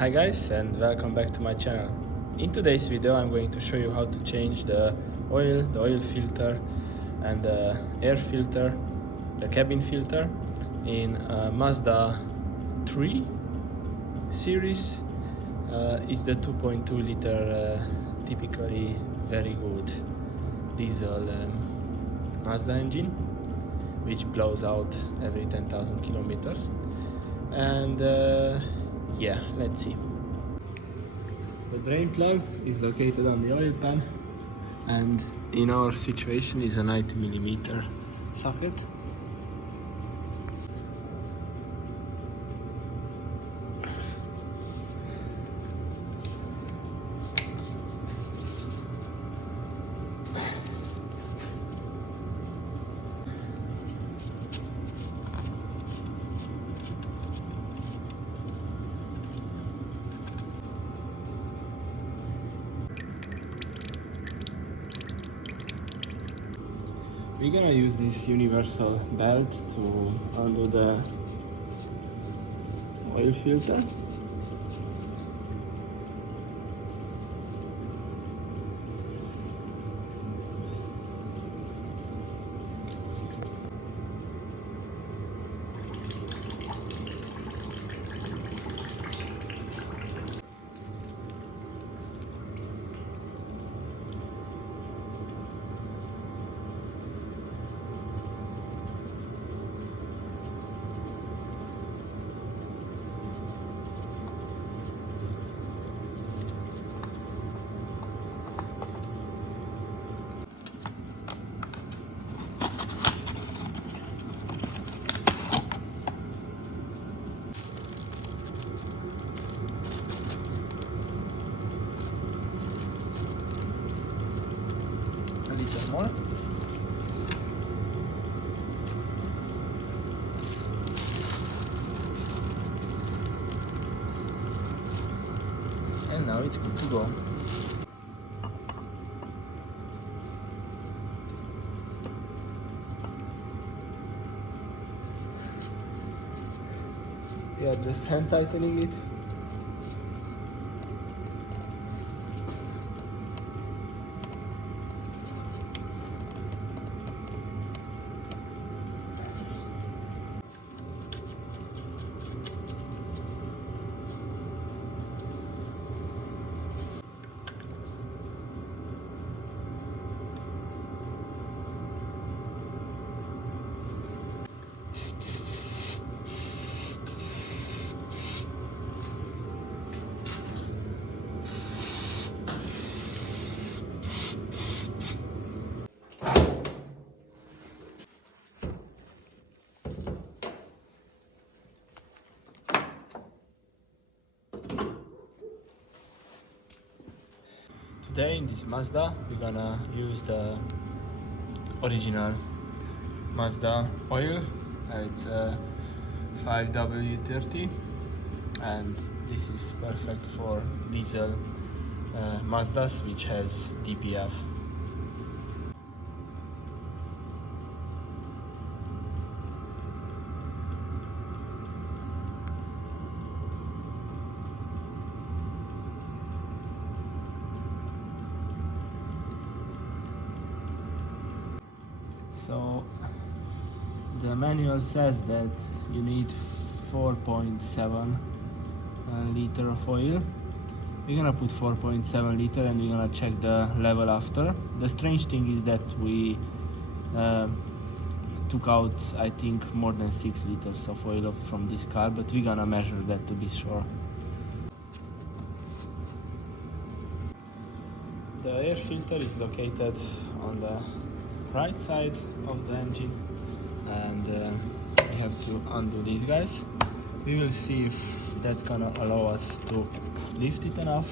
Hi guys, and welcome back to my channel. In today's video I'm going to show you how to change the oil filter and the air filter, the cabin filter in Mazda 3 series. It's the 2.2 liter typically very good diesel Mazda engine, which blows out every 10,000 kilometers. And yeah, let's see. The drain plug is located on the oil pan, and in our situation is a 90mm socket. We're gonna use this universal belt to undo the oil filter. A little more. And now it's good to go. We are just hand tightening it. Today in this Mazda we're gonna use the original Mazda oil. It's 5W30, and this is perfect for diesel Mazdas which has DPF. So the manual says that you need 4.7 liter of oil. We're gonna put 4.7 liter and we're gonna check the level after. The strange thing is that we took out, I think, more than 6 liters of oil from this car, but we're gonna measure that to be sure. The air filter is located on the right side of the engine, and we have to undo these guys. We will see if that's gonna allow us to lift it enough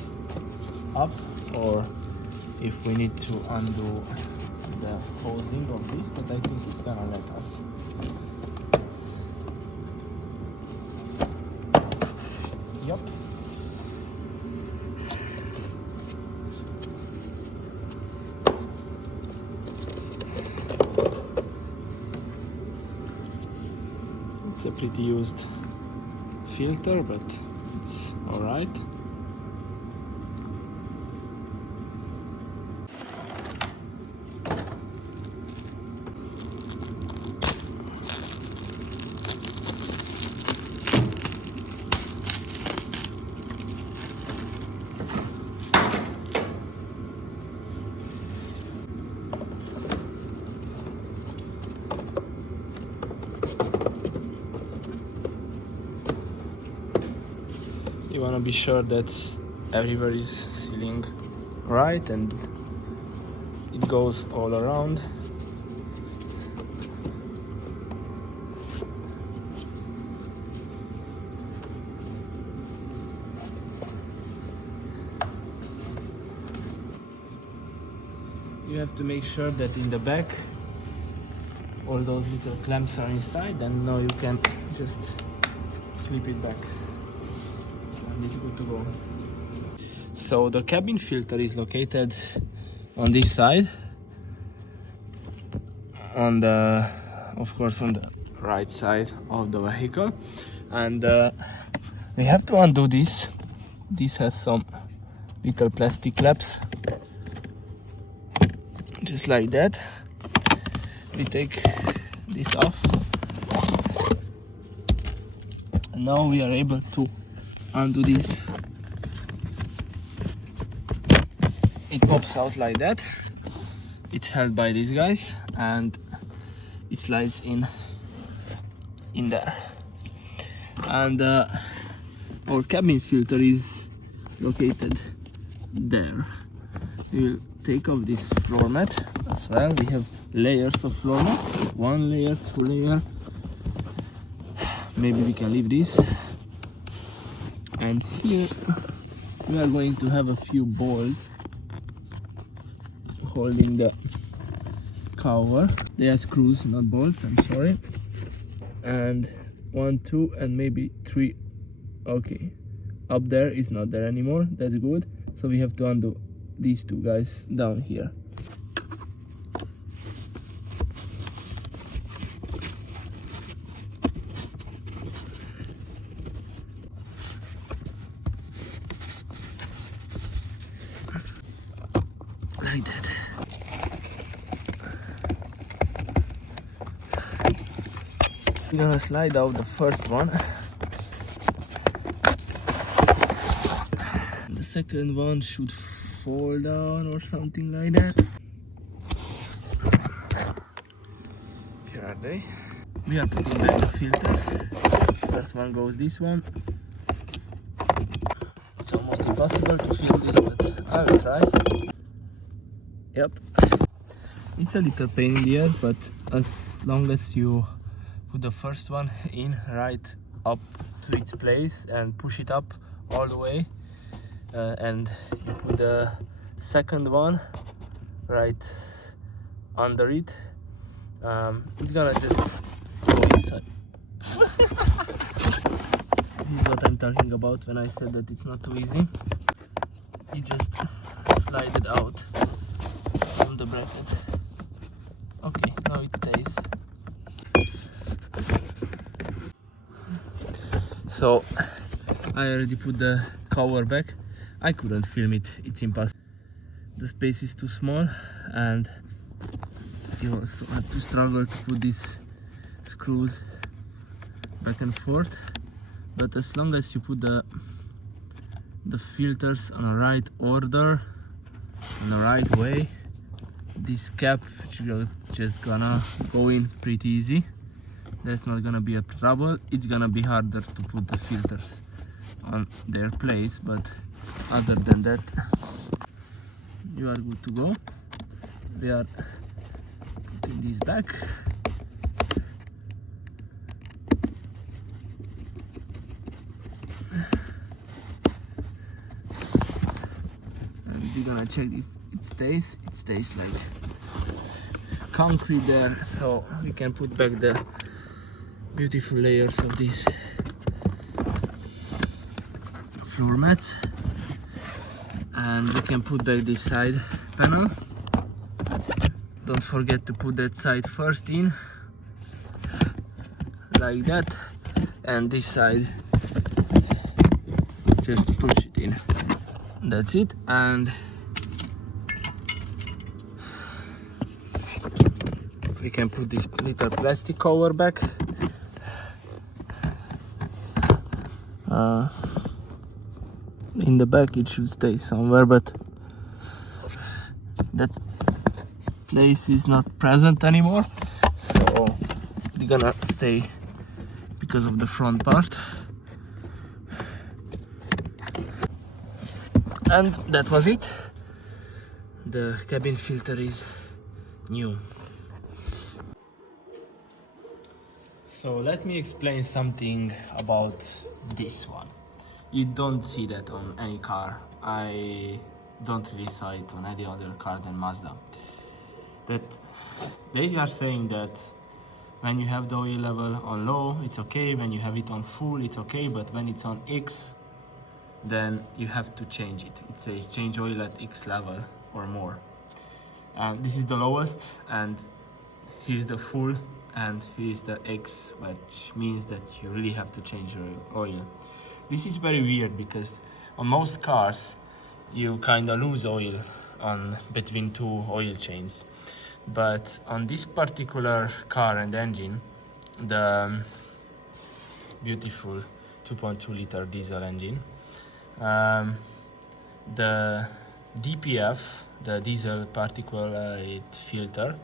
up, or if we need to undo the housing of this, but I think it's gonna let us. Yep. It's a pretty used filter, but it's all right. You want to be sure that everywhere is sealing right and it goes all around. You have to make sure that in the back all those little clamps are inside, and now you can just clip it back. It's good to go. So the cabin filter is located on this side, on the, of course, on the right side of the vehicle, and we have to undo this. This has some little plastic clips, just like that. We take this off, and now we are able to undo this. It pops out like that. It's held by these guys and it slides in there. And our cabin filter is located there. We'll take off this floor mat as well. We have layers of floor mat, 1 layer, 2 layer. Maybe we can leave this. And here we are going to have a few bolts holding the cover. They are screws, not bolts, I'm sorry. And 1, 2, and maybe 3. Okay, up there is not there anymore. That's good. So we have to undo these 2 guys down here. Like that. We're gonna slide out the first one. The second one should fall down or something like that. Here are they. We are putting back the filters. First one goes this one. It's almost impossible to film this, but I will try. Yep, it's a little pain in the ass, but as long as you put the first one in right up to its place and push it up all the way, and you put the second one right under it, it's gonna just go inside. This is what I'm talking about when I said that it's not too easy. You just slide it out from the bracket. Okay, now it stays. So I already put the cover back. I couldn't film it, it's impossible. The space is too small and you also have to struggle to put these screws back and forth. But as long as you put the filters on the right order, in the right way, this cap is just gonna go in pretty easy. That's not gonna be a trouble. It's gonna be harder to put the filters on their place, but other than that, you are good to go. We are putting this back. And we're gonna check if it stays. It stays like concrete there, so we can put back the beautiful layers of this floor mat, and we can put back this side panel. Don't forget to put that side first in, like that, and this side just push it in. That's it. And we can put this little plastic cover back. In the back it should stay somewhere, but that place is not present anymore, so it's gonna stay because of the front part. And that was it. The cabin filter is new. So let me explain something about this one. You don't see that on any car. I don't really saw it on any other car than Mazda. That they are saying that when you have the oil level on low, it's okay. When you have it on full, it's okay. But when it's on X, then you have to change it. It says change oil at X level or more. And this is the lowest, and here's the full, and here's the X, which means that you really have to change your oil. This is very weird because on most cars you kind of lose oil on between two oil changes, but on this particular car and engine, the beautiful 2.2 liter diesel engine, the DPF, the diesel particulate filter,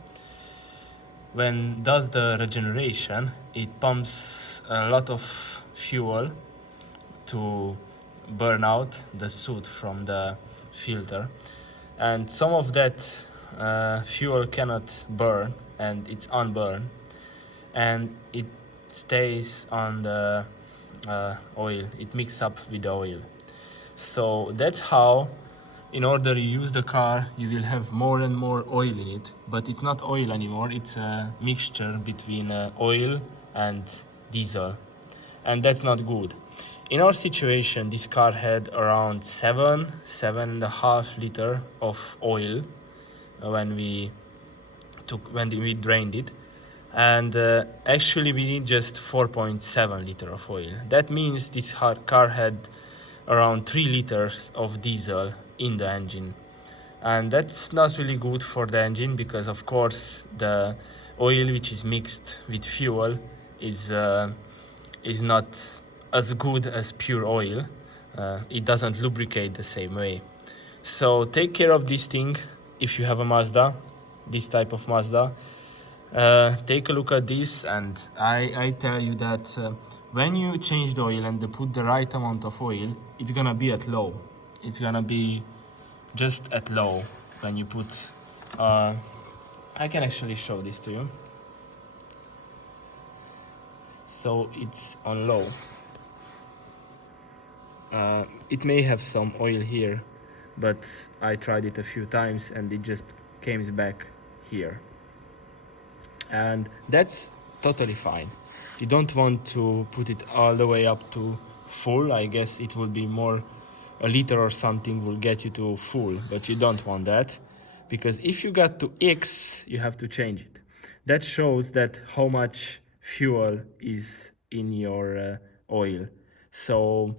when does the regeneration, it pumps a lot of fuel to burn out the soot from the filter, and some of that fuel cannot burn and it's unburned, and it stays on the oil. It mixes up with the oil. So that's how, in order to use the car, you will have more and more oil in it, but it's not oil anymore. It's a mixture between oil and diesel, and that's not good. In our situation, this car had around 7.5 liter of oil when we drained it, and actually we need just 4.7 liter of oil. That means this car had around 3 liters of diesel in the engine, and that's not really good for the engine because of course the oil which is mixed with fuel is not as good as pure oil. It doesn't lubricate the same way. So take care of this thing if you have a Mazda, this type of Mazda. Take a look at this, and I tell you that when you change the oil and put the right amount of oil, it's gonna be at low. It's gonna be just at low when you put I can actually show this to you. So it's on low. It may have some oil here, but I tried it a few times and it just came back here, and that's totally fine. You don't want to put it all the way up to full. I guess it will be more, a liter or something will get you to full, but you don't want that, because if you got to X, you have to change it. That shows that how much fuel is in your oil, so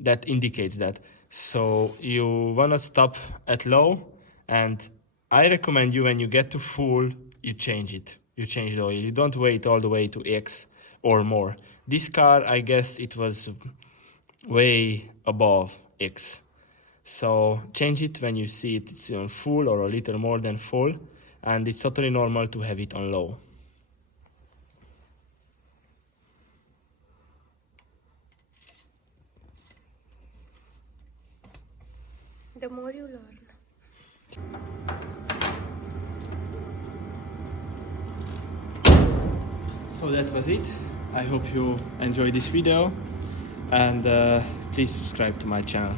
that indicates that. So you want to stop at low, and I recommend you, when you get to full, you change it. You change the oil. You don't wait all the way to X or more. This car, I guess it was way above X. So change it when you see it's on full or a little more than full, and it's totally normal to have it on low. The more you learn. So that was it. I hope you enjoyed this video, and please subscribe to my channel.